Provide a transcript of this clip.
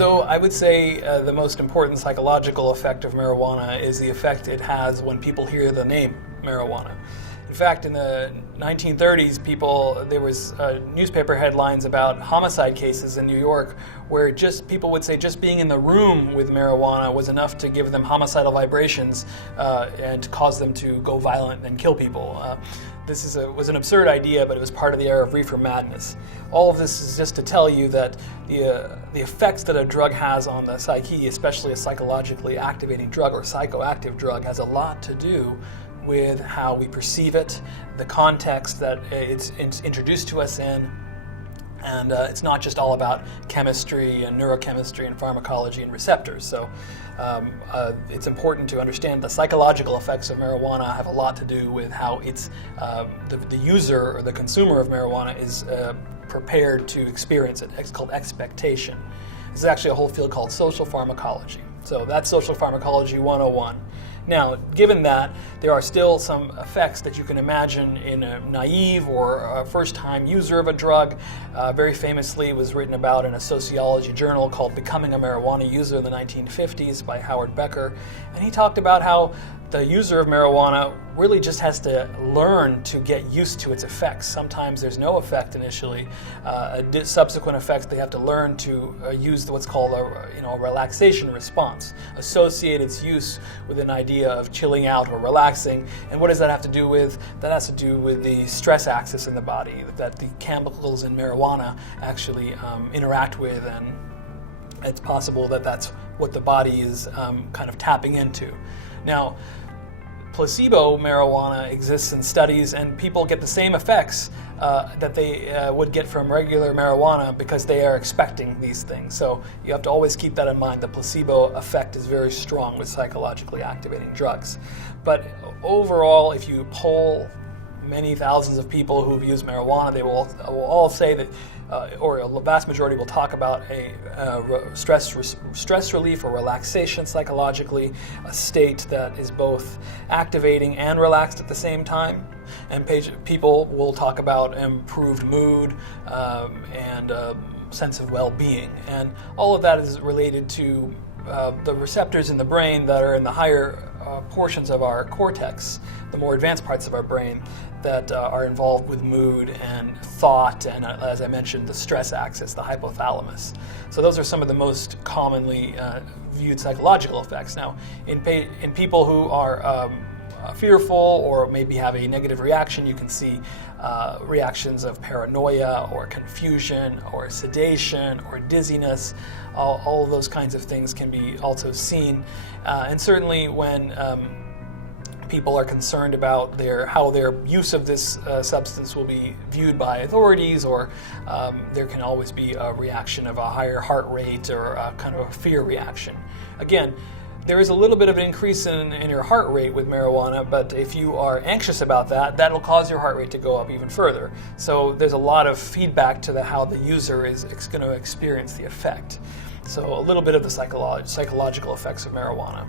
So I would say the most important psychological effect of marijuana is the effect it has when people hear the name marijuana. In fact, in the 1930s, there was newspaper headlines about homicide cases in New York where people would say just being in the room with marijuana was enough to give them homicidal vibrations and cause them to go violent and kill people. This was an absurd idea, but it was part of the era of reefer madness. All of this is just to tell you that the effects that a drug has on the psyche, especially a psychologically activating drug or psychoactive drug, has a lot to do with how we perceive it, the context that it's introduced to us in, and it's not just all about chemistry and neurochemistry and pharmacology and receptors. So it's important to understand the psychological effects of marijuana have a lot to do with how the user or the consumer of marijuana is prepared to experience it. It's called expectation. This is actually a whole field called social pharmacology. So that's social pharmacology 101. Now, given that, there are still some effects that you can imagine in a naive or a first-time user of a drug. Very famously was written about in a sociology journal called Becoming a Marijuana User in the 1950s by Howard Becker. And he talked about how the user of marijuana really just has to learn to get used to its effects. Sometimes there's no effect initially. Subsequent effects, they have to learn to use what's called a relaxation response, associate its use with an idea of chilling out or relaxing. And what does that have to do with? That has to do with the stress axis in the body that the chemicals in marijuana actually interact with, and it's possible that that's what the body is kind of tapping into. Now, placebo marijuana exists in studies, and people get the same effects that they would get from regular marijuana because they are expecting these things. So you have to always keep that in mind. The placebo effect is very strong with psychologically activating drugs. But overall, if you poll many thousands of people who've used marijuana, they will all say that, or a vast majority will talk about a stress relief or relaxation psychologically, a state that is both activating and relaxed at the same time. And people will talk about improved mood and sense of well-being. And all of that is related to the receptors in the brain that are in the higher portions of our cortex, the more advanced parts of our brain that are involved with mood and thought, and as I mentioned, the stress axis, the hypothalamus. So those are some of the most commonly viewed psychological effects. Now, in people who are fearful or maybe have a negative reaction, you can see reactions of paranoia or confusion or sedation or dizziness. All of those kinds of things can be also seen. And certainly when people are concerned about how their use of this substance will be viewed by authorities, or there can always be a reaction of a higher heart rate or a kind of a fear reaction. Again, there is a little bit of an increase in your heart rate with marijuana, but if you are anxious about that, that'll cause your heart rate to go up even further. So there's a lot of feedback to how the user is going to experience the effect. So a little bit of the psychological effects of marijuana.